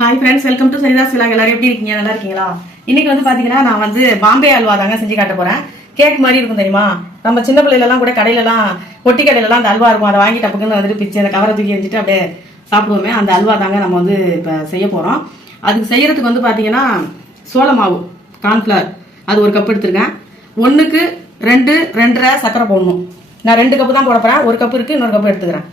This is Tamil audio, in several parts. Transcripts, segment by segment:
Hi friends welcome to Saritha சிலாக் எல்லாரும் எப்படி இருக்கீங்க? நல்லா இருக்கீங்களா? இன்னைக்கு வந்து பாத்தீங்கன்னா நான் வந்து பாம்பே அல்வா தாங்க செஞ்சு காட்ட போறேன். கேக் மாதிரி இருக்கும் தெரியுமா? நம்ம சின்ன பிள்ளைலலாம் கூட கடையிலலாம் பொட்டி கடையிலலாம் அந்த அல்வா இருக்கும். அதை வாங்கி டப்புக்குன்னு வந்துட்டு பிச்சு அந்த கவரை தூக்கி வச்சுட்டு அப்படியே சாப்பிடுவோமே. அந்த அல்வா தாங்க நம்ம வந்து இப்போ செய்ய போறோம். அதுக்கு செய்யறதுக்கு வந்து பாத்தீங்கன்னா சோள மாவு கார்ன்ஃபிளவர் அது ஒரு கப் எடுத்துருக்கேன். ஒன்றுக்கு ரெண்டு ரெண்டரை சக்கரை போடணும். நான் ரெண்டு கப்பு தான் போட போறேன். ஒரு கப்பு இருக்கு இன்னொரு கப்பு எடுத்துக்கிறேன்.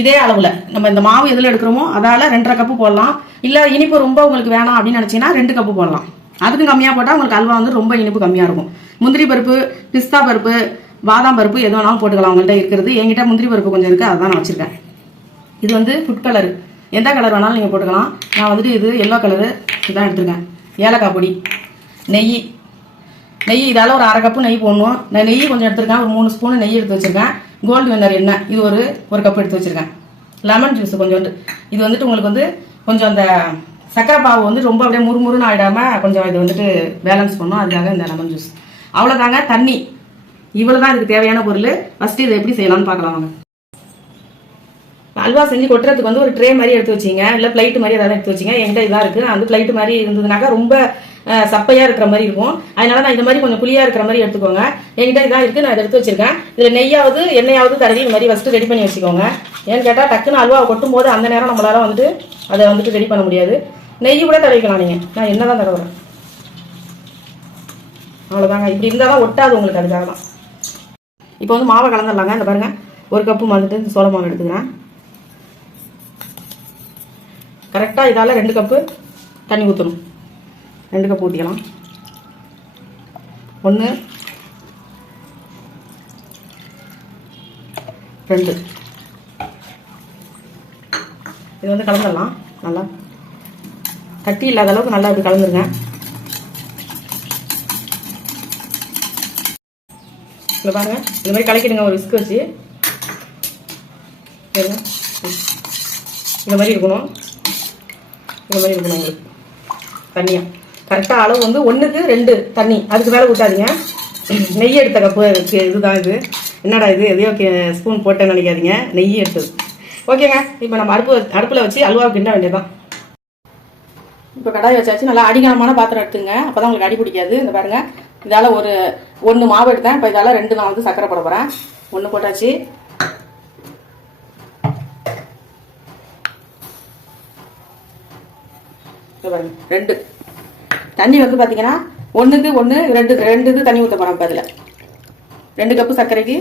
இதே அளவில். நம்ம இந்த மாவு எதில் எடுக்கிறோமோ அதால் ரெண்டரை கப்பு போடலாம். இல்லை இனிப்பு ரொம்ப உங்களுக்கு வேணாம் அப்படின்னு நினச்சிங்கன்னா ரெண்டு கப்பு போடலாம். அதுக்கும் கம்மியாக போட்டால் உங்களுக்கு அல்வா வந்து ரொம்ப இனிப்பு கம்மியாக இருக்கும். முந்திரி பருப்பு பிஸ்தா பருப்பு பாதாம் பருப்பு எது வேணாலும் போட்டுக்கலாம். உங்கள்கிட்ட இருக்கிறது. என்கிட்ட முந்திரி பருப்பு கொஞ்சம் இருக்குது அதான் நான் வச்சுருக்கேன். இது வந்து ஃபுட் கலர் எந்த கலர் வேணாலும் நீங்கள் போட்டுக்கலாம். நான் வந்துட்டு இது எல்லோ கலரு இதான் எடுத்துருக்கேன். ஏலக்காய் பொடி. நெய். நெய் இதால் ஒரு அரை கப்பு நெய் போடணும். நான் நெய் கொஞ்சம் எடுத்துருக்கேன். ஒரு மூணு ஸ்பூன் நெய் எடுத்து வச்சுருக்கேன். கோல்டு வின்னர் எண்ணெய் இது ஒரு ஒரு கப் எடுத்து வச்சிருக்கேன். லெமன் ஜூஸ் கொஞ்சோண்டு. இது வந்துட்டு உங்களுக்கு வந்து கொஞ்சம் அந்த சக்கரை பாவு வந்து ரொம்ப அப்படியே முறுமுறுன்னு ஆகிடாம கொஞ்சம் இது வந்துட்டு பேலன்ஸ் பண்ணும். அதுக்காக இந்த லெமன் ஜூஸ் அவ்வளோதாங்க தண்ணி. இவ்வளவுதான் இதுக்கு தேவையான பொருள். ஃபஸ்ட்டு இதை எப்படி செய்யலாம்னு பார்க்கலாம் வாங்க. அல்வா செஞ்சு கொட்டுறதுக்கு வந்து ஒரு ட்ரே மாதிரி எடுத்து வச்சிங்க. இல்லை பிளைட் மாதிரி ஏதாவது எடுத்து வச்சிங்க. என்கிட்ட இதாக இருக்குது அந்த வந்து பிளைட் மாதிரி இருந்ததுனாக்கா ரொம்ப சப்பையாக இருக்கிற மாதிரி இருக்கும். அதனால நான் இந்த மாதிரி கொஞ்சம் புளியாக இருக்கிற மாதிரி எடுத்துக்கோங்க. என்கிட்ட இதாக இருக்குது நான் இதை எடுத்து வச்சிருக்கேன். இதில் நெய்யாவது எண்ணெயாவது தடவி இந்த மாதிரி ஃபஸ்ட்டு ரெடி பண்ணி வச்சுக்கோங்க. ஏன்னு கேட்டால் டக்குன்னு அல்வா கொட்டும் போது அந்த நேரம் நம்மளால் வந்துட்டு அதை வந்துட்டு ரெடி பண்ண முடியாது. நெய் கூட தடவிக்கலாம் நீங்கள் நான் என்ன தான் தடவுறேன்? அவ்வளோதாங்க இப்படி இருந்தால் தான் ஒட்டாது உங்களுக்கு அதுக்காக தான். இப்போ வந்து மாவை கலந்துடலாங்க. இந்த பாருங்கள் ஒரு கப்பு வந்துட்டு இந்த சோள மாவு எடுத்துக்கிறேன். கரெக்டாக இதால் ரெண்டு கப்பு தண்ணி ஊற்றணும் ரெண்டு கப் ஊற்றிக்கலாம் ஒன்று ரெண்டு. இது வந்து கலந்துடலாம் நல்லா. கட்டி இல்லாத அளவுக்கு நல்லா இப்படி கலந்துருங்க. இதில் பாருங்க இந்த மாதிரி கலக்கிடுங்க ஒரு விஸ்க் வச்சு. இந்த மாதிரி இருக்கணும். இந்த மாதிரி இருக்கணும் உங்களுக்கு. தண்ணியா. கரெக்டாக அளவு வந்து ஒன்றுக்கு ரெண்டு தண்ணி. அதுக்கு மேலே ஊற்றாதீங்க நெய் எடுத்த கப்பு இதுதான் இது. என்னடா இது? எதையோ ஸ்பூன் போட்டேன்னு நினைக்காதீங்க. நெய் எடுத்தது. ஓகேங்க. இப்போ நம்ம அடுப்பு அடுப்பில் வச்சு அல்வா கிண்ட வேண்டியதுதான். இப்போ கடாய் வச்சாச்சு. நல்லா அடிகனமான பாத்திரம் எடுத்துங்க. அப்போ தான் உங்களுக்கு அடி பிடிக்காது. இந்த பாருங்கள் இதால் ஒரு ஒன்று மாவு எடுத்தேன். இப்போ இதால் ரெண்டு நான் வந்து சக்கரை போட போகிறேன் ஒன்று போட்டாச்சு. பாருங்க. ரெண்டு. தண்ணி வந்து பார்த்தீங்கன்னா ஒன்றுக்கு ஒன்று ரெண்டு ரெண்டு இது தண்ணி ஊற்ற போகிறோம் இப்போ அதில் ரெண்டு கப்பு சர்க்கரைக்கு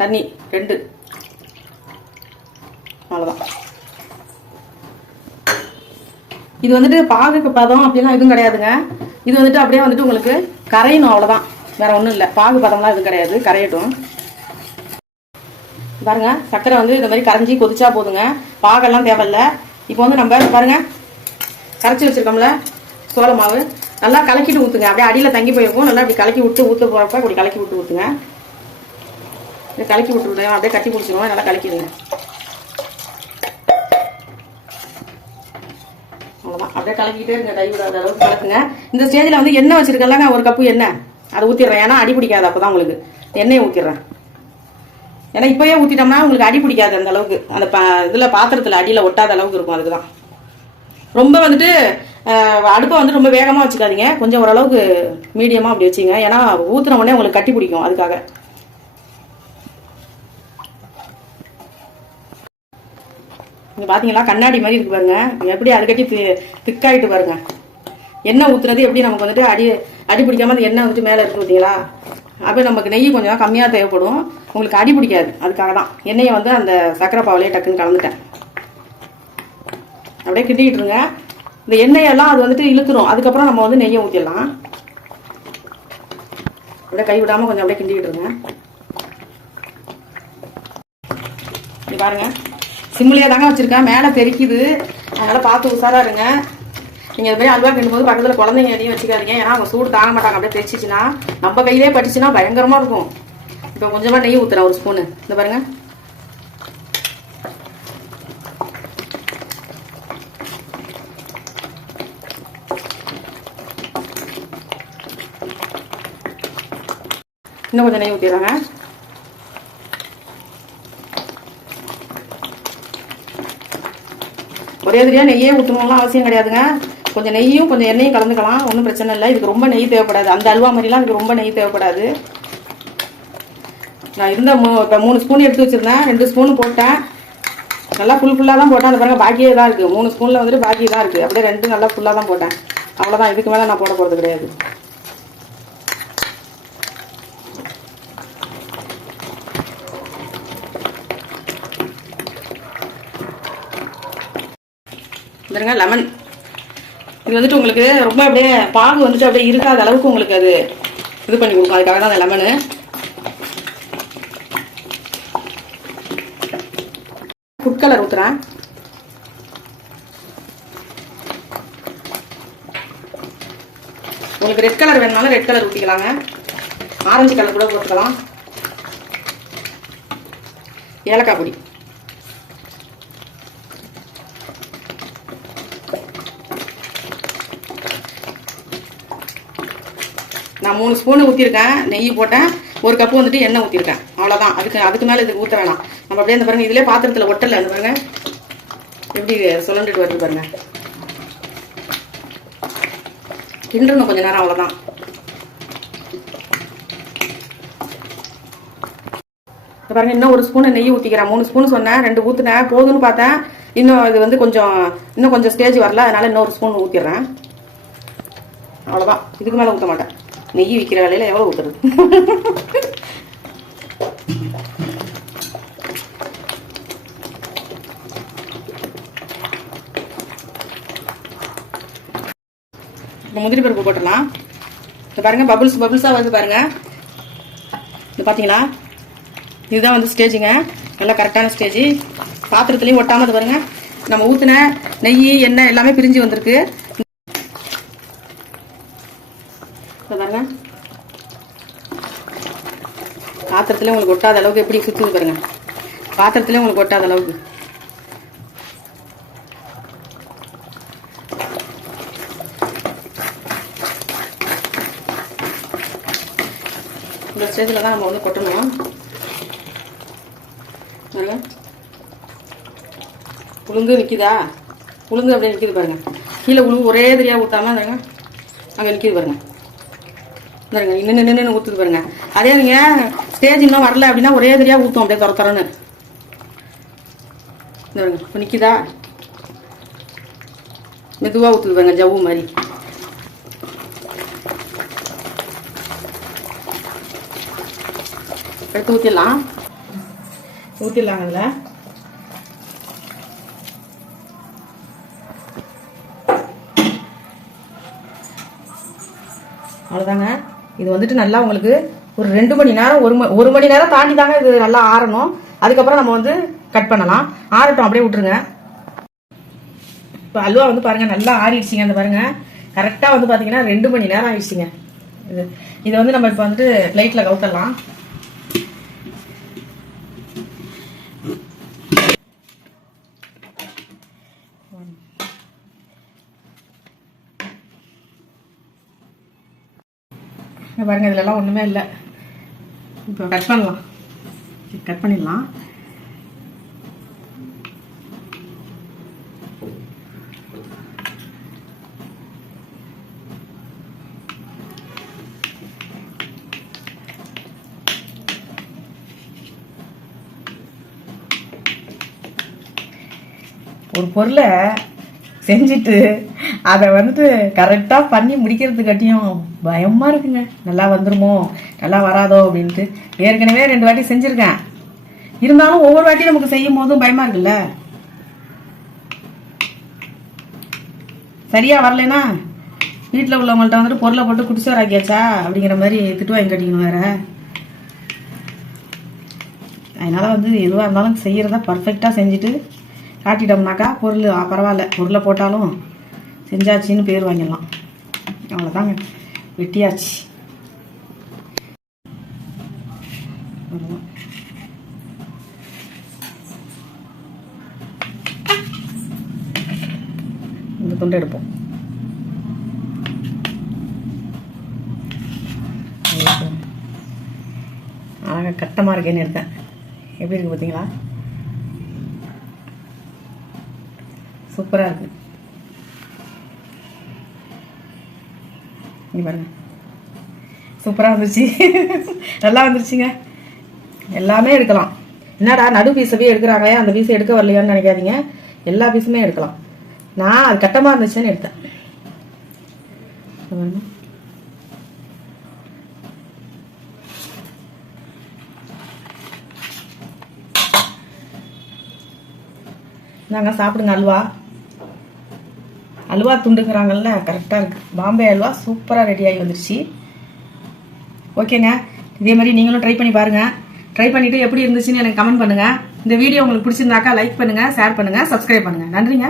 தண்ணி ரெண்டு. அவ்வளோதான் இது வந்துட்டு பாகுக்கு பதம் அப்படிலாம் எதுவும் கிடையாதுங்க. இது வந்துட்டு அப்படியே வந்துட்டு உங்களுக்கு கரையணும் அவ்வளோதான் வேறு ஒன்றும் இல்லை. பாகு பதம்லாம் எதுவும் கிடையாது. கரையட்டும். பாருங்க சர்க்கரை வந்து இந்த மாதிரி கரைஞ்சி கொதிச்சா போதுங்க. பாகெல்லாம் தேவையில்ல. இப்போ வந்து நம்ம பாருங்க கரைச்சி வச்சிருக்கோம்ல. சோள மாவு. நல்லா கலக்கிட்டு ஊற்றுங்க அப்படியே அடியில் தங்கி போயிருக்கும். நல்லா அப்படி கலக்கி விட்டு ஊற்ற போகிறப்ப அப்படி கலக்கி விட்டு ஊற்றுங்க இதை கலக்கி விட்டு அப்படியே கட்டி பிடிச்சிருவோம் நல்லா கலக்கிடுங்க. அவ்வளோதான் அப்படியே கலக்கிட்டே இருங்க. கை விடாத அளவுக்கு கலக்குங்க. இந்த ஸ்டேஜில் வந்து எண்ணெய் வச்சிருக்கேன்லங்க ஒரு கப்பு எண்ணெய். அதை ஊற்றிடுறேன் ஏன்னா அடி பிடிக்காது அப்போ தான் உங்களுக்கு. எண்ணெயை ஊற்றிடுறேன் ஏன்னா இப்போயே ஊற்றிட்டோம்னா உங்களுக்கு அடி பிடிக்காது அந்த அளவுக்கு. அந்த பா இதில் பாத்திரத்தில் அடியில் ஒட்டாத அளவுக்கு இருக்கும். அதுக்கு தான் ரொம்ப வந்துட்டு அடுப்பை வந்து ரொம்ப வேகமாக வச்சுக்காதீங்க. கொஞ்சம் ஓரளவுக்கு மீடியமாக அப்படி வச்சுங்க. ஏன்னா ஊற்றின உடனே உங்களுக்கு கட்டி பிடிக்கும் அதுக்காக. இங்கே பாத்தீங்களா? கண்ணாடி மாதிரி இருக்கு பாருங்க. எப்படி அதுக்கட்டி தி- திக்காயிட்டு பாருங்க. எண்ணெய் ஊற்றுனது எப்படி நமக்கு வந்துட்டு அடி அடி பிடிக்காம அந்த எண்ணெய் வந்துட்டு மேலே இருக்கு பார்த்தீங்களா அப்போ நமக்கு நெய் கொஞ்சம் கம்மியாக தேவைப்படும். உங்களுக்கு அடி பிடிக்காது. அதுக்காக தான். எண்ணெயை வந்து அந்த சக்கரை பாவிலே டக்குன்னு கலந்துட்டேன். அப்படியே கிண்டிக்கிட்டு இருங்க. இந்த எண்ணெயெல்லாம் அது வந்துட்டு இழுத்துரும். அதுக்கப்புறம் நம்ம வந்து நெய்யை ஊற்றிடலாம் அப்படியே கை விடாமல் கொஞ்சம் அப்படியே கிண்டிக்கிட்டு இருங்க. இங்க பாருங்க. சிம்மிலேயே தாங்க வச்சுருக்கேன். மேலே தெரிக்குது. அதனால் பார்த்து உசாராக இருங்க. நீங்கள் இது மாதிரி அல்வா கிண்டும்போது பக்கத்தில் குழந்தைங்க எதையும் வச்சுக்காதீங்க. ஏன்னா அவங்க சூடு தாங்க மாட்டாங்க. அப்படியே தெரிச்சிச்சுன்னா நம்ம கையிலே பட்டுச்சுன்னா பயங்கரமாக இருக்கும். இப்போ கொஞ்சமாக நெய் ஊற்றுறேன் ஒரு ஸ்பூனு இந்த பாருங்கள் இன்னும் கொஞ்சம் நெய் ஊற்றிடுறாங்க ஒரே எதிரியாக நெய்யே ஊற்றணும்லாம் அவசியம் கிடையாதுங்க. கொஞ்சம் நெய்யும் கொஞ்சம் எண்ணெயும் கலந்துக்கலாம். ஒன்றும் பிரச்சனை இல்லை. இதுக்கு ரொம்ப நெய் தேவைப்படாது. அந்த அல்வா மாதிரிலாம் இதுக்கு ரொம்ப நெய் தேவைப்படாது. நான் இருந்த மூ இப்போ மூணு ஸ்பூன் எடுத்து வச்சுருந்தேன். ரெண்டு ஸ்பூன் போட்டேன். நல்லா ஃபுல் ஃபுல்லாக தான் போட்டேன். அந்த பாருங்க பாக்கியே தான் இருக்குது மூணு ஸ்பூனில் வந்துட்டு பாக்கி தான் இருக்குது அப்படியே ரெண்டு நல்லா ஃபுல்லாக தான் போட்டேன். அவ்வளோதான் இதுக்கு மேலே நான் போட போகிறது கிடையாது. பாருங்க லெமன் இது வந்துட்டு உங்களுக்கு ரொம்ப அப்படியே பாகு வந்துட்டு அப்படியே இருக்காத அளவுக்கு உங்களுக்கு அது இது பண்ணி கொடுக்கும். அதுக்காக தான் அந்த லெமனு ஃபுட் கலர் ஊற்றுறேன் உங்களுக்கு ரெட் கலர் வேணுனாலும் ரெட் கலர் ஊற்றிக்கலாங்க ஆரஞ்சு கலர் கூட போட்டுக்கலாம். ஏலக்காய் பொடி. நான் மூணு ஸ்பூன் ஊற்றிருக்கேன் நெய் போட்டேன் ஒரு கப்பு வந்துட்டு எண்ணெய் ஊற்றிருக்கேன் அவ்வளோதான் அதுக்கு அதுக்கு மேலே இதுக்கு ஊற்ற வேணாம். நம்ம அப்படியே அந்த பாருங்க இதிலே பாத்திரத்தில் ஒட்டலை அந்த பாருங்க. எப்படி சுழண்டுட்டு வருது பாருங்க. கிண்டுறணும் கொஞ்ச நேரம் அவ்வளோதான் இந்த பாருங்க இன்னும் ஒரு ஸ்பூன் நெய் ஊற்றிக்கிறேன் மூணு ஸ்பூன் சொன்னேன் ரெண்டு ஊற்றுனேன் போதும்னு பார்த்தேன். இன்னும் இது வந்து கொஞ்சம் இன்னும் கொஞ்சம் ஸ்டேஜ் வரல அதனால இன்னொரு ஸ்பூன் ஊற்றிடுறேன் அவ்வளோதான் இதுக்கு மேலே ஊற்ற மாட்டேன். நெய் விற்கிற வேலையில் எவ்வளோ ஊற்றுறது இப்போ முந்திரி பருப்பு போட்டுடலாம். இந்த பாருங்க பபுள்ஸ் பபுள்ஸாக வந்து பாருங்க. இது பார்த்தீங்களா இதுதான் வந்து ஸ்டேஜுங்க நல்லா கரெக்டான ஸ்டேஜ் பாத்திரத்துலேயும் ஒட்டாமல் இது பாருங்க. நம்ம ஊற்றின நெய் எண்ணெய் எல்லாமே பிரிஞ்சு வந்திருக்கு. இப்போதாங்க பாருங்க உங்களுக்கு ஒட்டாத அளவுக்கு எப்படி சுற்றுது பாருங்க. பாத்திரத்தில் உங்களுக்கு ஒட்டாத அளவுக்கு. இந்த ஸ்டேஜில் தான் நம்ம வந்து கொட்டணும். பாருங்க. உளுந்து நிற்கிதா உளுந்து அப்படியே நிற்கிது பாருங்க. கீழே உளுந்து ஒரே தெரியாக ஊற்றாமல் அங்கே நிற்கிது பாருங்கள் பாருங்க நின்று நின்று ஊற்றுது பாருங்க. அதே நீங்கள் ஸ்டேஜ் இன்னும் வரல அப்படின்னா ஒரே தெரியா ஊற்றும் அப்படியே துற தரன்னு. இந்த பாருங்க இப்போ நிற்கிதா மெதுவாக ஊற்றுது பாருங்க ஜவ்வு மாதிரி. எடுத்து ஊற்றிடலாம் ஊற்றிடலாங்க அதில். அவ்வளோதாங்க இது வந்துட்டு நல்லா உங்களுக்கு ஒரு ரெண்டு மணி நேரம் ஒரு மணி ஒரு மணி நேரம் தாண்டி தாங்க இது நல்லா ஆறணும். அதுக்கப்புறம் நம்ம வந்து கட் பண்ணலாம். ஆறட்டும் அப்படியே விட்டுருங்க. இப்போ அல்வா வந்து பாருங்கள் நல்லா ஆறிடுச்சிங்க அந்த பாருங்கள் கரெக்டாக வந்து பார்த்தீங்கன்னா ரெண்டு மணி நேரம் ஆயிடுச்சுங்க. இது இதை வந்து நம்ம இப்போ வந்துட்டு லைட்டில் கவுத்தரலாம். இங்க பாருங்க இதுலலாம் ஒன்றுமே இல்லை. இப்போ கட் பண்ணலாம். கட் பண்ணிடலாம். ஒரு பொருளை செஞ்சுட்டு அதை வந்துட்டு கரெக்டாக பண்ணி முடிக்கிறதுக்காட்டியும் பயமாக இருக்குங்க. நல்லா வந்துருமோ? நல்லா வராதோ அப்படின்ட்டு. ஏற்கனவே ரெண்டு வாட்டி செஞ்சுருக்கேன். இருந்தாலும் ஒவ்வொரு வாட்டியும் நமக்கு செய்யும் போதும் பயமாக இருக்குல்ல? சரியா வரலைன்னா வீட்டில் உள்ளவங்கள்ட்ட வந்துட்டு பொருளை போட்டு குடிசோர் ஆக்கியாச்சா அப்படிங்கிற மாதிரி திட்டு வாங்கி கட்டிக்கணும் வேற. அதனால வந்து எதுவாக இருந்தாலும் செய்யறத பர்ஃபெக்டாக செஞ்சுட்டு காட்டிட்டோம்னாக்கா பொருள் பரவாயில்ல. பொருளை போட்டாலும் செஞ்சாச்சின்னு பேர் வாங்கிடலாம். அவ்வளோதாங்க வெட்டியாச்சு. இந்த துண்டு எடுப்போம். அழகாக கட்டமாக இருக்கேன்னு எடுத்தேன். எப்படி இருக்கு பார்த்தீங்களா சூப்பராக இருக்குது பாருங்க. சூப்பராக வந்துருச்சு. நல்லா வந்துருச்சுங்க. எல்லாமே எடுக்கலாம். என்னடா நடு பீஸவே எடுக்கிறாங்க. அந்த பீஸை எடுக்க வரலையான்னு நினைக்காதீங்க. எல்லா பீஸுமே எடுக்கலாம். நான் அது கட்டமாக இருந்துச்சுன்னு எடுத்தேன். நாங்கள் நாங்க சாப்பிடுங்க அல்வா. அல்வா துண்டுங்கிறாங்கல்ல கரெக்டாக இருக்கு. பாம்பே அல்வா சூப்பராக ரெடி ஆகி வந்துருச்சு. ஓகேங்க இதே மாதிரி நீங்களும் ட்ரை பண்ணி பாருங்க. ட்ரை பண்ணிட்டு எப்படி இருந்துச்சுன்னு எனக்கு கமெண்ட் பண்ணுங்க. இந்த வீடியோ உங்களுக்கு பிடிச்சிருந்தாக்கா லைக் பண்ணுங்க ஷேர் பண்ணுங்கள் சப்ஸ்கிரைப் பண்ணுங்க. நன்றிங்க.